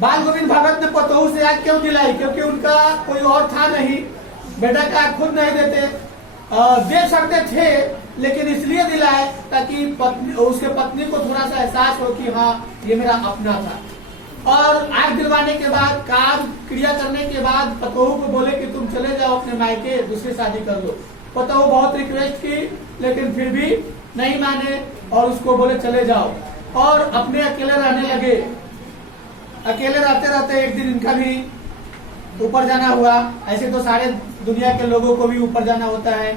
बाल गोविंद भगत ने पतोहू से आग क्यों दिलाई? क्योंकि उनका कोई और था नहीं, बेटा का आग खुद नहीं देते, दे सकते थे लेकिन इसलिए दिलाए ताकि उसके पत्नी को थोड़ा सा एहसास हो कि हाँ ये मेरा अपना था। और आग दिलवाने के बाद, काम क्रिया करने के बाद पतोहू को बोले कि तुम चले जाओ अपने मायके, दूसरी शादी कर लो। पतोहू बहुत रिक्वेस्ट की लेकिन फिर भी नहीं माने और उसको बोले चले जाओ, और अपने अकेले रहने लगे। अकेले रहते रहते एक दिन इनका भी ऊपर जाना हुआ। ऐसे तो सारे दुनिया के लोगों को भी ऊपर जाना होता है।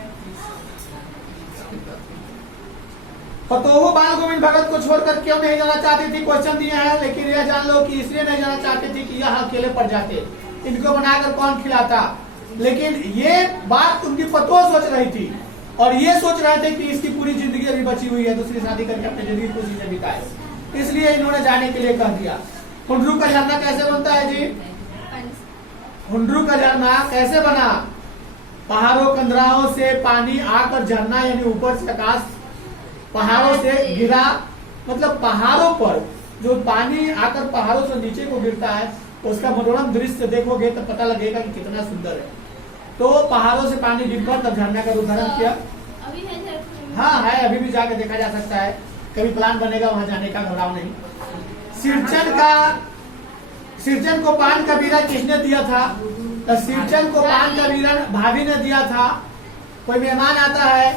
पतोहू बाल गोविंद भगत को छोड़कर क्यों नहीं जाना चाहती थी? क्वेश्चन दिए हैं, लेकिन यह जान लो कि इसलिए नहीं जाना चाहती थी कि यह अकेले पड़ जाते, इनको बनाकर कौन खिलाता। लेकिन ये बात उनकी पतोह सोच रही थी और ये सोच रहे थे कि इसकी पूरी जिंदगी अभी बची हुई है, दूसरी शादी करके अपनी जिंदगी खुशी से बिताए, इसलिए इन्होंने जाने के लिए कह दिया। हुंडरू का झरना कैसे बनता है जी? हुंडरू का झरना कैसे बना? पहाड़ों कंदराओं से पानी आकर झरना यानी ऊपर से आकाश पहाड़ों से गिरा, मतलब पहाड़ों पर जो पानी आकर पहाड़ों से नीचे को गिरता है उसका मनोरम दृश्य देखोगे तो पता लगेगा कि कितना सुंदर है। तो पहाड़ों से पानी गिरकर तब झरना का उदाहरण किया। हाँ है, अभी भी जाके देखा जा सकता है, कभी प्लान बनेगा वहां जाने का, घबराओ नहीं। सिरचन को पान का बीरा किसने दिया था? तो सिरचन को पान का बीरा भाभी ने दिया था। कोई मेहमान आता है,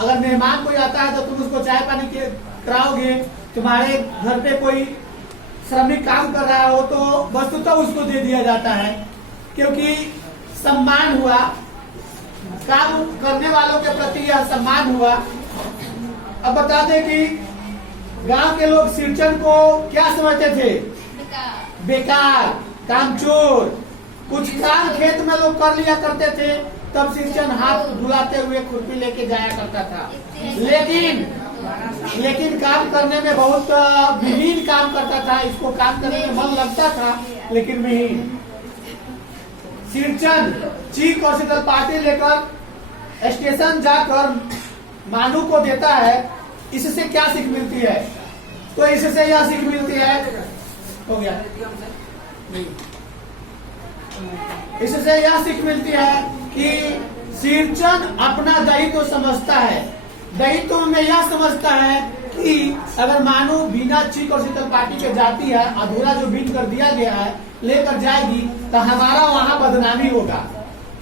अगर मेहमान कोई आता है तो तुम उसको चाय पानी के कराओगे, तुम्हारे घर पे कोई श्रमिक काम कर रहा हो तो वस्तुतः तो उसको दे दिया जाता है, क्योंकि सम्मान हुआ, काम करने वालों के प्रति यह सम्मान हुआ। अब बता दें कि गांव के लोग सिरचन को क्या समझते थे? बेकार, कामचोर। कुछ काम खेत में लोग कर लिया करते थे, तब सिरचन हाथ धुलाते हुए खुरपी लेके जाया करता था। लेकिन काम करने में बहुत विहीन काम करता था, इसको काम करने में मन लगता था लेकिन विहीन। सिरचन चीख और शीतल पार्टी लेकर स्टेशन जाकर मानू को देता है। इससे क्या सीख मिलती है? तो इससे यह सीख मिलती है, हो गया, इससे यह सीख मिलती है कि सिरचन अपना दायित्व समझता है। दायित्व में यह समझता है कि अगर मानो बिना चीख और शीतल पार्टी के जाती है, अधूरा जो बीन कर दिया गया है लेकर जाएगी तो हमारा वहाँ बदनामी होगा।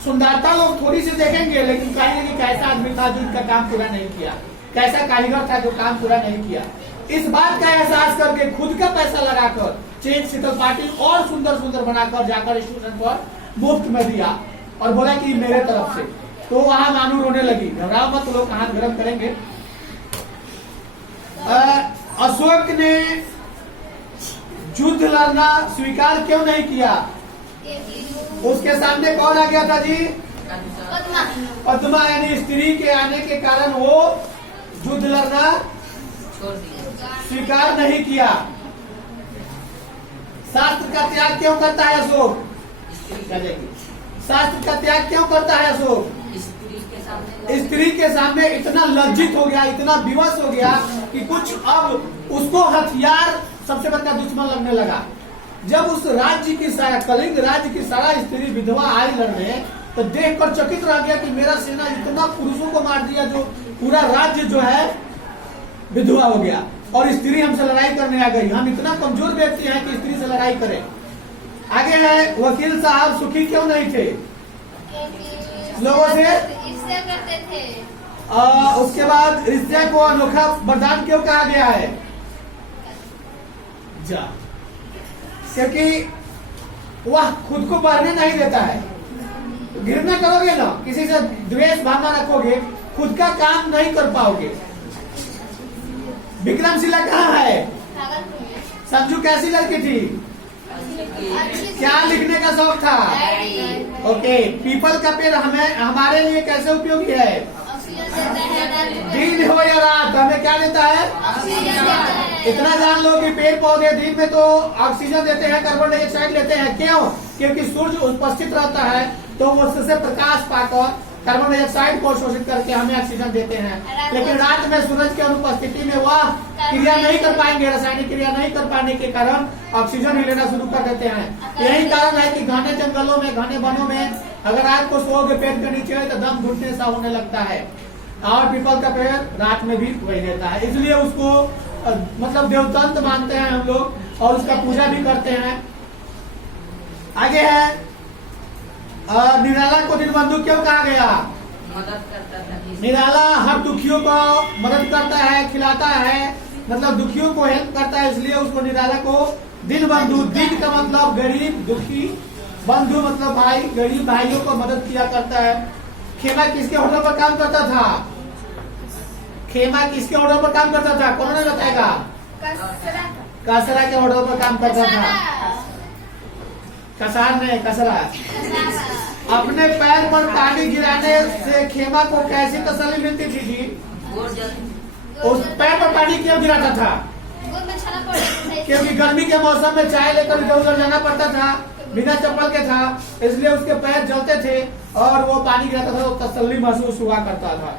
सुंदरता लोग थोड़ी सी देखेंगे लेकिन कहेंगे कि कैसा आदमी था जो इनका काम पूरा नहीं किया, कैसा कारीगर था जो काम पूरा नहीं किया। इस बात का एहसास करके खुद का पैसा लगाकर चीख शीतल पार्टी और सुंदर सुंदर बनाकर जाकर स्टेशन पर मुफ्त में दिया और बोला कि मेरे तरफ से। तो वहां मानू रोने लगी। घबराओ मत, लोग हाथ गरम करेंगे। अशोक ने युद्ध लड़ना स्वीकार क्यों नहीं किया? उसके सामने कौन आ गया था जी? पद्मा यानी स्त्री के आने के कारण वो युद्ध लड़ना स्वीकार नहीं किया। शास्त्र का त्याग क्यों करता है अशोक? शास्त्र का त्याग क्यों करता है अशोक? स्त्री के सामने इतना लज्जित हो गया, इतना विवश हो गया कि कुछ अब उसको हथियार सबसे बड़ा दुश्मन लगने लगा। जब उस राज्य की सारा कलिंग राज्य की सारा स्त्री विधवा आई लड़ने तो देखकर चकित रह गया कि मेरा सेना इतना पुरुषों को मार दिया जो पूरा राज्य जो है विधवा हो गया और स्त्री हमसे लड़ाई करने आ गई। हम इतना कमजोर व्यक्ति हैं कि स्त्री से लड़ाई करें। आगे है वकील साहब सुखी क्यों नहीं थे? लोगों से करते थे। उसके बाद रिश्ते को अनोखा वरदान क्यों कहा गया है? जा, क्योंकि वह खुद को बढ़ने नहीं देता है। घृणा करोगे ना, किसी से द्वेष भावना रखोगे, खुद का काम नहीं कर पाओगे। विक्रमशिला कहाँ है? संजू कैसी लड़की थी? क्या लिखने का शौक था? ओके। पीपल का पेड़ हमें हमारे लिए कैसे उपयोगी है? दिन हो या रात हमें क्या देता है? इतना जान लो कि पेड़ पौधे दिन में तो ऑक्सीजन देते हैं, कार्बन डाइऑक्साइड लेते हैं। क्यों? क्योंकि सूर्य उपस्थित रहता है तो उससे प्रकाश पाकर कार्बन डाइऑक्साइड को शोषित करके हमें ऑक्सीजन देते हैं। लेकिन रात में सूरज की अनुपस्थिति में वह क्रिया नहीं कर पाएंगे, रासायनिक क्रिया नहीं कर पाने के कारण ऑक्सीजन ही लेना शुरू कर देते हैं। यही कारण है कि घने जंगलों में, घने वनों में अगर रात को सोओगे पेड़ के नीचे तो दम घुटने सा होने लगता है। और पीपल का पेड़ रात में भी वही रहता है, इसलिए उसको मतलब देवतंत्र मानते हैं हम लोग और उसका पूजा भी करते हैं। आगे है निराला को दीनबंधु क्यों कहा गया? मदद करता था। निराला हर दुखियों को मदद करता है, खिलाता है, मतलब दुखियों को हेल्प करता है, इसलिए उसको निराला को दीनबंधु। दीन का मतलब गरीब, दुखी, बंधु मतलब भाई, गरीब भाइयों को मदद किया करता है। खेमा किसके ऑर्डर पर काम करता था? खेमा किसके ऑर्डर पर काम करता था? कौन बताएगा? कसरा के ऑर्डर पर काम करता था। कसार नहीं, कसरा। अपने पैर पर पानी गिराने से खेमा को कैसी तसल्ली मिलती थी जी? उस पैर पर पानी क्यों गिराता था? क्योंकि गर्मी के मौसम में चाय लेकर इधर उधर जाना पड़ता था, बिना चप्पल के था, इसलिए उसके पैर जलते थे और वो पानी गिराता था तो तसल्ली महसूस हुआ करता था।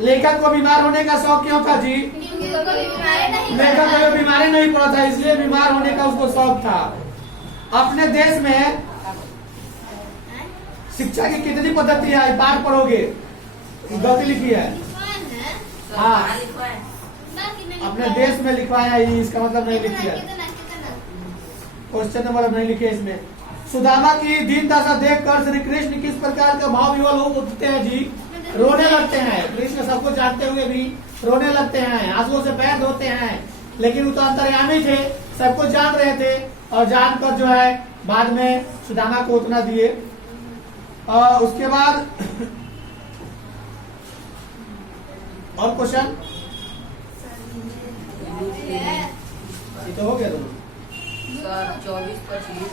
लेखक को बीमार होने का शौक क्यों था जी? लेखक को बीमारी नहीं पड़ा था, इसलिए बीमार होने का उसको शौक था। अपने देश में शिक्षा की कितनी पद्धति है? पाठ पढ़ोगे, गलती लिखी है। हाँ, अपने देश में लिखवाया है, इसका मतलब नहीं लिखी है, क्वेश्चन नंबर नहीं लिखे इसमें। सुदामा की दीन दशा देखकर श्री कृष्ण किस प्रकार का भाव विवल हो उठते हैं जी? रोने लगते हैं। कृष्ण सबको जानते हुए भी रोने लगते हैं, आंसुओं से पैर धोते हैं। लेकिन वो तो अंतर्यामी थे, सबको जान रहे थे और जानकर जो है बाद में सुदामा को उतना दिए। और उसके बाद और क्वेश्चन ये तो हो गया दोनों। 24-25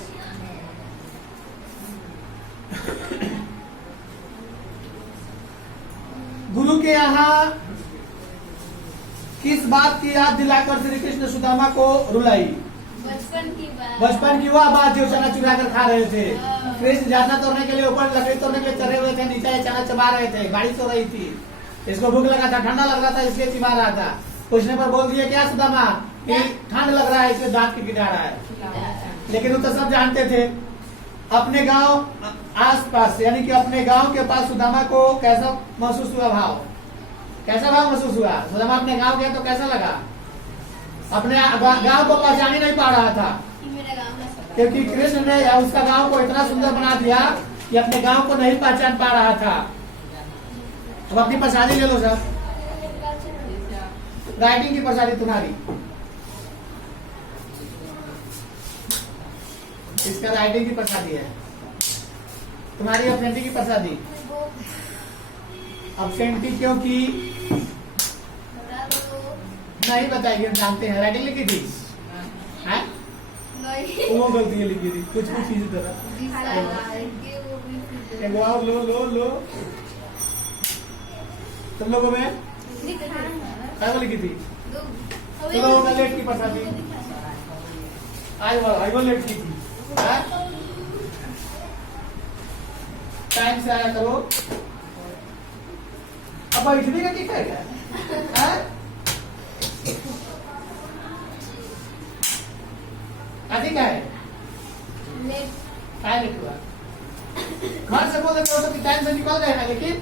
गुरु के यहाँ किस बात की याद दिलाकर श्री कृष्ण सुदामा को रुलाई? बचपन की वह बात जो चना चुरा कर खा रहे थे। कृष्ण झरना तोड़ने के लिए ऊपर लकड़ी तोड़ने के लिए चढ़े हुए थे, नीचे चना चबा रहे थे, बारिश हो रही थी, इसको भूख लगा था, ठंडा लग रहा था, इसलिए चिबा रहा था। पूछने पर बोल दिया क्या सुदामा कि ठंड लग रहा है इसलिए दांत की गिरा रहा है। लेकिन वो तो सब जानते थे। अपने गांव आसपास यानी कि अपने गांव के पास सुदामा को कैसा महसूस हुआ? भाव कैसा भाव महसूस हुआ? सुदामा अपने गांव गया तो कैसा लगा? अपने गांव को पहचान ही नहीं पा रहा था, क्योंकि कृष्ण ने उसका गांव को इतना सुंदर बना दिया कि अपने गांव को नहीं पहचान पा रहा था। अब अपनी प्रसादी ले लो सर, राइटिंग की प्रसादी तुम्हारी, इसका राइटिंग की प्रसादी है, तुम्हारी अपसेंटी की प्रसादी। अपसेंटी क्यों की नहीं बताएगी, हम जानते हैं। राइटिंग लिखी थी है? वो गलती लिखी थी, कुछ कुछ चीज तरह। लो लो लो तुम लोगों में क्या लिखी थी? चलो लेट की प्रसादी आई वो लेट की थी। टाइम से आया करो। अब इतनी का क्या है? आदि क्या है? टाइम लिखा घर से बोल देते हो तो टाइम से निकल जाएगा, लेकिन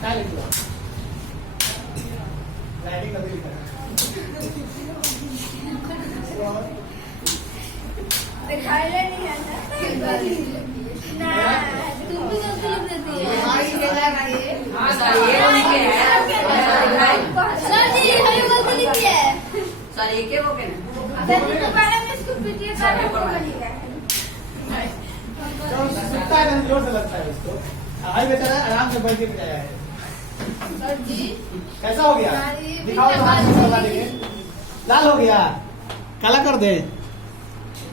क्या लिखा? राइटिंग कभी लिखा दिखाई नहीं है ना, तुम भी गलती लिख देती है। सर जी हमें गलती लिखी है सर, एक हो गए सुनता है जोर से लगता है इसको। आई बेचारा आराम से बैठ के बजाया है। सर जी कैसा हो गया? दिखाओ तो हाथ से करवा देंगे। लाल हो गया, काला कर दे।